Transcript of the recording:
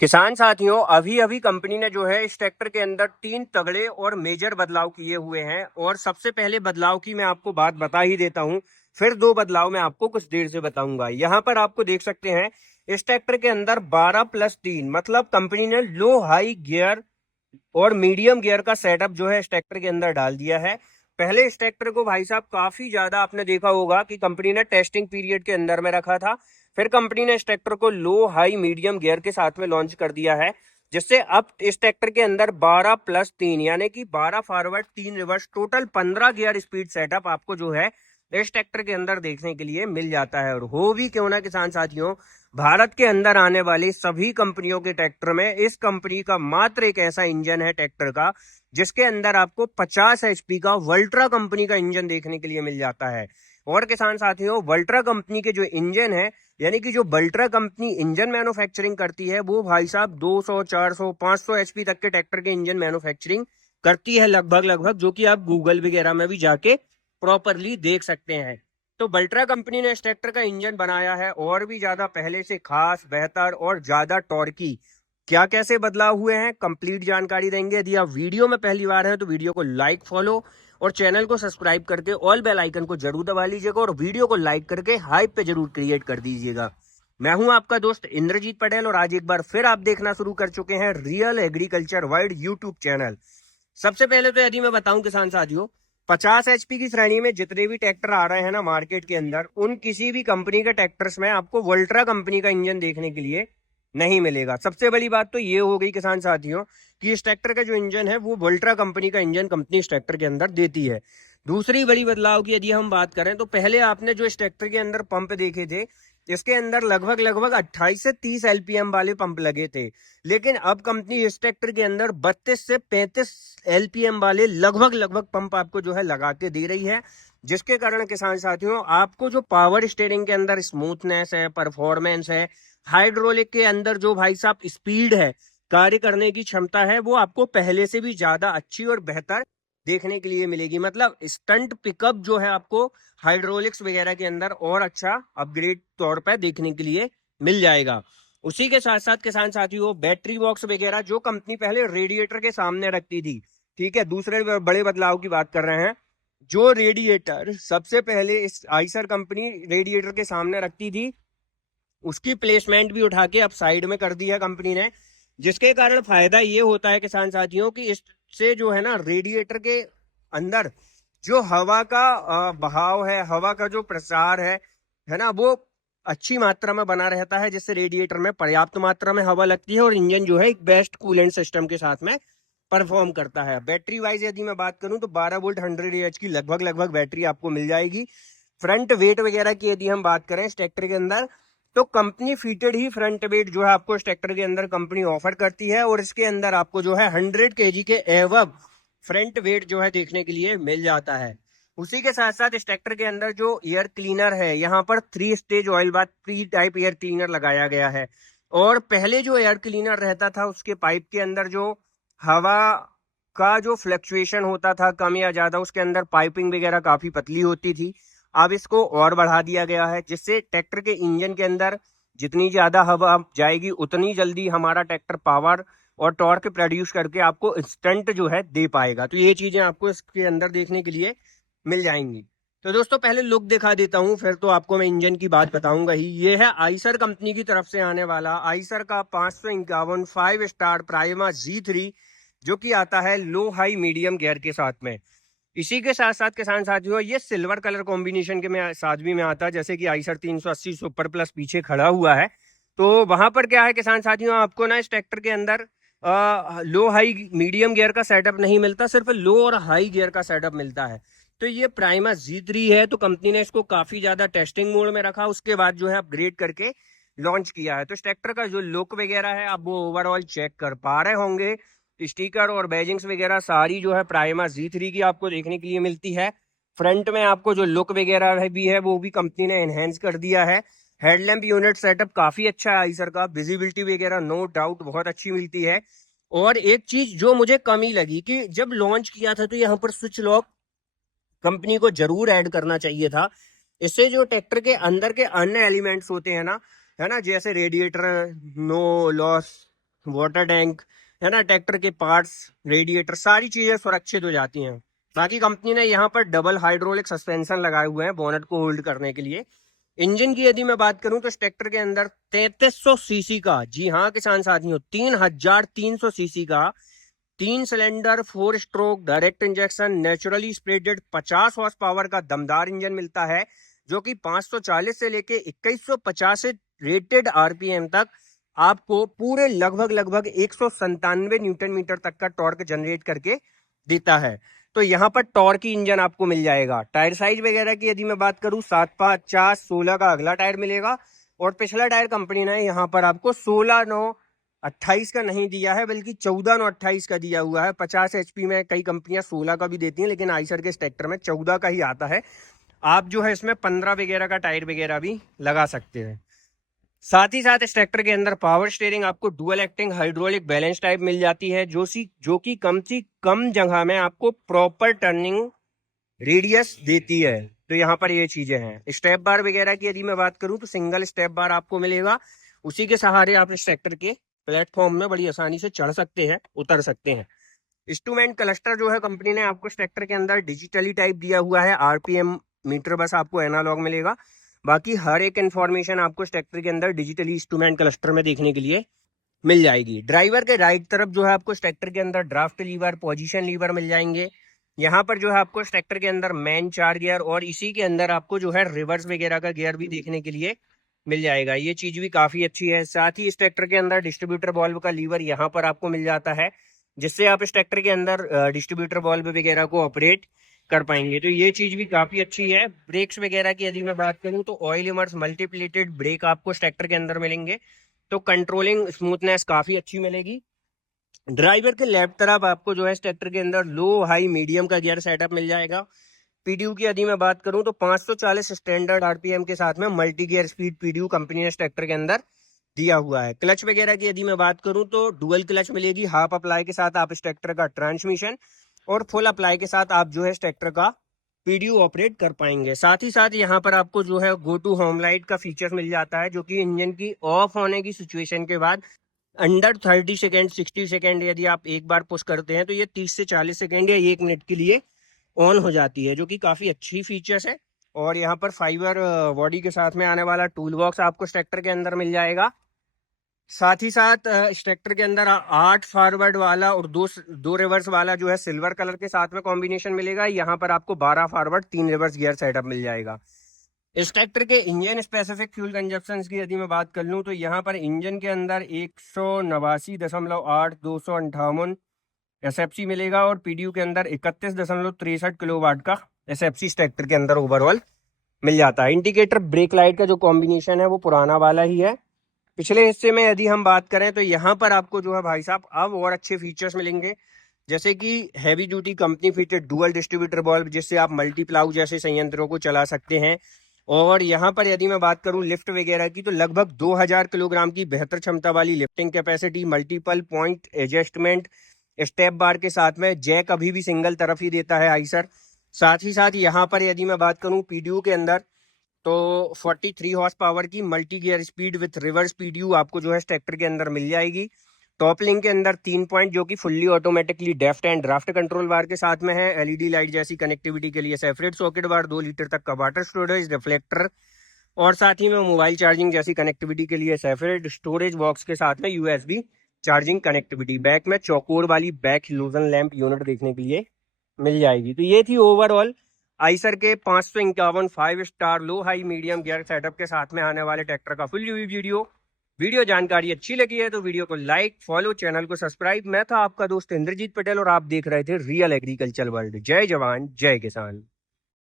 किसान साथियों, अभी अभी कंपनी ने जो है इस ट्रैक्टर के अंदर 3 तगड़े और मेजर बदलाव किए हुए हैं। और सबसे पहले बदलाव की मैं आपको बात बता ही देता हूं, फिर 2 बदलाव मैं आपको कुछ देर से बताऊंगा। यहां पर आपको देख सकते हैं इस ट्रैक्टर के अंदर 12+3 मतलब कंपनी ने लो हाई गियर और मीडियम गियर का सेटअप जो है इस ट्रैक्टर के अंदर डाल दिया है। पहले इस ट्रैक्टर को भाई साहब काफी ज्यादा आपने देखा होगा कि कंपनी ने टेस्टिंग पीरियड के अंदर में रखा था। फिर कंपनी ने इस ट्रैक्टर को लो हाई मीडियम गियर के साथ में लॉन्च कर दिया है, जिससे अब इस ट्रैक्टर के अंदर 12+3 यानी कि 12 forward 3 reverse total 15 gear speed setup आपको जो है इस ट्रैक्टर के अंदर देखने के लिए मिल जाता है। और हो भी क्यों ना किसान साथियों, भारत के अंदर आने वाली सभी कंपनियों के ट्रैक्टर में इस कंपनी का मात्र एक ऐसा इंजन है ट्रैक्टर का, जिसके अंदर आपको 50 एचपी का वल्ट्रा कंपनी का इंजन देखने के लिए मिल जाता है। और किसान साथियों, वल्ट्रा कंपनी के जो इंजन है, यानी कि जो वल्ट्रा कंपनी इंजन मैन्युफैक्चरिंग करती है, वो भाई साहब 200 400 500 एचपी तक के ट्रैक्टर के इंजन मैन्युफैक्चरिंग करती है लगभग, जो कि आप गूगल वगैरह में भी जाके प्रॉपरली देख सकते हैं। तो बल्ट्रा कंपनी ने इस ट्रैक्टर का इंजन बनाया है और भी ज्यादा पहले से खास, बेहतर और ज्यादा टॉर्की। क्या कैसे बदलाव हुए हैं, कंप्लीट जानकारी देंगे। यदि आप वीडियो में पहली बार हैं तो वीडियो को लाइक, फॉलो और चैनल को सब्सक्राइब करके ऑल बेल आइकन को जरूर दबा लीजिएगा और वीडियो को लाइक करके हाइप पे जरूर क्रिएट कर दीजिएगा। मैं हूं आपका दोस्त इंद्रजीत पटेल और आज एक बार फिर आप देखना शुरू कर चुके हैं real agriculture world YouTube channel. सबसे पहले तो यदि मैं बताऊं किसान साथियों, 50 एचपी की श्रेणी में जितने भी ट्रैक्टर आ रहे हैं ना मार्केट के अंदर, उन किसी भी कंपनी के ट्रैक्टर्स में आपको वोल्ट्रा कंपनी का इंजन देखने के लिए नहीं मिलेगा। सबसे बड़ी बात तो ये हो गई किसान साथियों कि इस ट्रैक्टर का जो इंजन है वो वोल्ट्रा कंपनी का इंजन कंपनी इस ट्रैक्टर के अंदर देती है। दूसरी बड़ी बदलाव की यदि हम बात करें तो पहले आपने जो इस ट्रैक्टर के अंदर पंप देखे थे, इसके अंदर लगभग 28 से 30 एलपीएम वाले पंप लगे थे। लेकिन अब कंपनी इस ट्रैक्टर के अंदर 32 से 35 एलपीएम वाले लगभग पंप आपको जो है लगा के दे रही है, जिसके कारण किसान साथियों आपको जो पावर स्टीयरिंग के अंदर स्मूथनेस है, परफॉर्मेंस है, हाइड्रोलिक के अंदर जो भाई साहब स्पीड है, कार्य करने की क्षमता है, वो आपको पहले से भी ज्यादा अच्छी और बेहतर देखने के लिए मिलेगी। मतलब स्टंट पिकअप जो है आपको हाइड्रोलिक्स वगैरह के अंदर और अच्छा अपग्रेड तौर पर देखने के लिए मिल जाएगा। उसी के साथ साथ किसान साथियों, बैटरी बॉक्स वगैरह जो कंपनी पहले रेडिएटर के सामने रखती थी, ठीक है, दूसरे बड़े बदलाव की बात कर रहे हैं। जो रेडिएटर सबसे पहले इस आइसर कंपनी रेडिएटर के सामने रखती थी, उसकी प्लेसमेंट भी उठा के अब साइड में कर दी है कंपनी ने, जिसके कारण फायदा ये होता है किसान साथियों कि इससे जो है ना रेडिएटर के अंदर जो हवा का बहाव है, हवा का जो प्रसार है ना, वो अच्छी मात्रा में बना रहता है, जिससे रेडिएटर में पर्याप्त मात्रा में हवा लगती है और इंजन जो है एक बेस्ट कूलेंट सिस्टम के साथ में परफॉर्म करता है। बैटरी वाइज यदि मैं बात करूं तो 12 वोल्ट 100 Ah की लगभग बैटरी आपको मिल जाएगी। फ्रंट वेट वगैरह की यदि हम बात करें इस ट्रैक्टर के अंदर, तो कंपनी फीटेड ही फ्रंट वेट जो है आपको इस ट्रैक्टर के अंदर कंपनी ऑफर करती है और इसके अंदर आपको जो है 100 kg के एवब फ्रंट वेट जो है देखने के लिए मिल जाता है। उसी के साथ साथ इस ट्रैक्टर के अंदर जो एयर क्लीनर है, यहाँ पर 3 stage oil bath pre type air cleaner लगाया गया है। और पहले जो एयर क्लीनर रहता था उसके पाइप के अंदर जो हवा का जो फ्लक्चुएशन होता था कम या ज्यादा, उसके अंदर पाइपिंग वगैरह काफी पतली होती थी। अब इसको और बढ़ा दिया गया है, जिससे ट्रैक्टर के इंजन के अंदर जितनी ज्यादा हवा जाएगी उतनी जल्दी हमारा ट्रैक्टर पावर और टॉर्क प्रोड्यूस करके आपको इंस्टेंट जो है दे पाएगा। तो ये चीजें आपको इसके अंदर देखने के लिए मिल जाएंगी। तो दोस्तों पहले लुक दिखा देता हूं, फिर तो आपको मैं इंजन की बात बताऊंगा ही। ये है आइसर कंपनी की तरफ से आने वाला आइसर का 551 5 स्टार प्राइमा G3, जो कि आता है लो हाई मीडियम गियर के साथ में। इसी के साथ साथ किसान साथियों, ये सिल्वर कलर कॉम्बिनेशन के में साथ भी में आता है, जैसे कि आइसर 380 सुपर प्लस पीछे खड़ा हुआ है। तो वहां पर क्या है किसान साथियों, आपको ना इस ट्रैक्टर के अंदर लो हाई मीडियम गियर का सेटअप नहीं मिलता, सिर्फ लो और हाई गियर का सेटअप मिलता है। तो ये प्राइमा G3 है, तो कंपनी ने इसको काफी ज्यादा टेस्टिंग मोड में रखा, उसके बाद जो है अपग्रेड करके लॉन्च किया है। तो इस ट्रैक्टर का जो लुक वगैरह है आप वो ओवरऑल चेक कर पा रहे होंगे। स्टिकर और बैजिंग्स वगैरह सारी जो है प्राइमा G3 की आपको देखने के लिए मिलती है। फ्रंट में आपको जो लुक वगैरह भी है वो भी कंपनी ने एनहेंस कर दिया है। हेडलैम्प यूनिट सेटअप काफी अच्छा है आइसर का, विजिबिलिटी वगैरह नो डाउट बहुत अच्छी मिलती है। और एक चीज जो मुझे कमी लगी कि जब लॉन्च किया था तो यहाँ पर स्विच लॉक कंपनी को जरूर ऐड करना चाहिए था। इससे जो ट्रैक्टर के अंदर के अन्य एलिमेंट्स होते हैं ना, है ना, जैसे radiator no loss, water tank, है ना, ट्रैक्टर के पार्ट्स, रेडिएटर, सारी चीजें सुरक्षित हो जाती हैं। बाकी कंपनी ने यहाँ पर डबल हाइड्रोलिक सस्पेंशन लगाए हुए हैं बोनट को होल्ड करने के लिए। इंजन की यदि मैं बात करूं तो इस ट्रैक्टर के अंदर 3300 सीसी का, जी हाँ किसान साथियों, 3300 सीसी का 3 cylinder 4 stroke direct injection naturally spreaded 50 horse power का दमदार इंजन मिलता है, जो कि 540 से लेके 2150 रेटेड आरपीएम तक आपको पूरे लगभग 197 न्यूटन मीटर तक का टॉर्क जनरेट करके देता है। तो यहाँ पर टॉर्की इंजन आपको मिल जाएगा। टायर साइज वगैरह की यदि मैं बात करूँ 7/5 16 का अगला टायर मिलेगा, और पिछला टायर कंपनी ने यहाँ पर आपको 16/9/28 का नहीं दिया है, बल्कि 14/9/28 का दिया हुआ है। 50 HP में कई कंपनियां 16 का भी देती हैं, लेकिन आइसर के ट्रैक्टर में 14 का ही आता है। आप जो है इसमें 15 वगैरह का टायर वगैरह भी लगा सकते हैं। साथ ही साथ इस ट्रैक्टर के अंदर पावर स्टीयरिंग आपको dual acting hydraulic balance type मिल जाती है, जो कि कम से कम जगह में आपको प्रॉपर टर्निंग रेडियस देती है। तो यहाँ पर ये चीजें हैं। स्टेप बार वगैरह की यदि मैं बात करूं तो सिंगल स्टेप बार आपको मिलेगा, उसी के सहारे आप इस ट्रैक्टर के प्लेटफॉर्म में बड़ी आसानी से चढ़ सकते हैं, उतर सकते हैं। इंस्ट्रूमेंट क्लस्टर जो है कंपनी ने आपको इस ट्रैक्टर के अंदर डिजिटली टाइप दिया हुआ है। आरपीएम मीटर बस आपको एनालॉग मिलेगा, बाकी हर एक इन्फॉर्मेशन आपको इस ट्रैक्टर के अंदर डिजिटली इंस्ट्रूमेंट क्लस्टर में देखने के लिए मिल जाएगी। ड्राइवर के राइट तरफ जो है आपको इस ट्रैक्टर के अंदर ड्राफ्ट लीवर, पोजीशन लीवर मिल जाएंगे। यहाँ पर जो है आपको इस ट्रैक्टर के अंदर मैन 4 गियर, और इसी के अंदर आपको जो है रिवर्स वगैरह का गियर भी देखने के लिए मिल जाएगा। ये चीज भी काफी अच्छी है। साथ ही इस ट्रैक्टर के अंदर डिस्ट्रीब्यूटर बॉल्व का लीवर यहाँ पर आपको मिल जाता है, जिससे आप इस ट्रैक्टर के अंदर डिस्ट्रीब्यूटर बॉल्व वगैरह को ऑपरेट कर पाएंगे। तो ये चीज भी काफी अच्छी है। ब्रेक्स वगैरह की यदि मैं बात करूं तो ऑयल इमर्स मल्टीप्लेटेड ब्रेक आपको इस ट्रैक्टर के अंदर मिलेंगे, तो कंट्रोलिंग स्मूथनेस काफी अच्छी मिलेगी। ड्राइवर के लेफ्ट तरफ आपको जो है इस ट्रैक्टर के अंदर लो हाई मीडियम का गियर सेटअप मिल जाएगा। पीडीयू की यदि मैं बात करूं तो 540 स्टैंडर्ड आरपीएम के साथ में multi gear speed PDU company ने इस ट्रैक्टर के अंदर दिया हुआ है। क्लच वगैरह की यदि मैं बात करूं तो डुअल क्लच मिलेगी। हाफ अप्लाई के साथ आप इस ट्रैक्टर का ट्रांसमिशन, और फुल अप्लाई के साथ आप जो है इस ट्रैक्टर का पीडीयू ऑपरेट कर पाएंगे। साथ ही साथ यहाँ पर आपको जो है गो टू होम लाइट का फीचर मिल जाता है, जो कि इंजन की ऑफ होने की सिचुएशन के बाद अंडर 30 सेकेंड 60 सेकेंड यदि आप एक बार पुश करते हैं तो ये 30 से 40 सेकेंड या 1 मिनट के लिए ऑन हो जाती है, जो कि काफी अच्छी फीचर्स है। और यहाँ पर फाइबर बॉडी के साथ में आने वाला टूल बॉक्स आपको इस ट्रैक्टर के अंदर मिल जाएगा। साथ ही साथ इस ट्रैक्टर के अंदर 8 फॉरवर्ड वाला और दो रिवर्स वाला जो है सिल्वर कलर के साथ में कॉम्बिनेशन मिलेगा। यहाँ पर आपको 12 फॉरवर्ड 3 रिवर्स गियर सेटअप मिल जाएगा। इस ट्रैक्टर के इंजन स्पेसिफिक फ्यूल कंजप्शन की यदि मैं बात कर लूँ तो यहाँ पर इंजन के अंदर 189.8 258 एसएफसी मिलेगा, और पीडीयू के अंदर 31.63 किलोवाट का एसएफसी इस ट्रैक्टर के अंदर ओवरऑल मिल जाता है। इंडिकेटर ब्रेक लाइट का जो कॉम्बिनेशन है वो पुराना वाला ही है। पिछले हिस्से में यदि हम बात करें तो यहाँ पर आपको जो है भाई साहब अब और अच्छे फीचर्स मिलेंगे, जैसे कि heavy duty company fitted dual distributor bulb, जिससे आप मल्टीप्लाउ जैसे संयंत्रों को चला सकते हैं। और यहाँ पर यदि मैं बात करूँ लिफ्ट वगैरह की तो लगभग 2000 किलोग्राम की बेहतर क्षमता वाली lifting capacity, multiple point adjustment, step बार के साथ में जैक अभी भी सिंगल तरफ ही देता है आइसर। साथ ही साथ यहाँ पर यदि मैं बात करूँ पीडीयू के अंदर तो 43 हॉर्स पावर की multi gear speed with reverse PDU आपको जो है ट्रैक्टर के अंदर मिल जाएगी। टॉप लिंक के अंदर 3 पॉइंट जो कि fully automatically depth and draft control bar के साथ में है। एलईडी लाइट जैसी कनेक्टिविटी के लिए सेपरेट सॉकेट बार, 2 लीटर तक का वाटर स्टोरेज, रिफ्लेक्टर, और साथ ही में मोबाइल चार्जिंग जैसी कनेक्टिविटी के लिए सेपरेट स्टोरेज बॉक्स के साथ में यूएसबी चार्जिंग कनेक्टिविटी। बैक में चौकोर वाली बैक हेलोजन लैंप यूनिट देखने के लिए मिल जाएगी। तो ये थी ओवरऑल आइसर के 551 5 स्टार लो हाई मीडियम गियर सेटअप के साथ में आने वाले ट्रैक्टर का फुल वीडियो जानकारी अच्छी लगी है तो वीडियो को लाइक, फॉलो, चैनल को सब्सक्राइब। मैं था आपका दोस्त इंद्रजीत पटेल और आप देख रहे थे रियल एग्रीकल्चर वर्ल्ड। जय जवान जय किसान।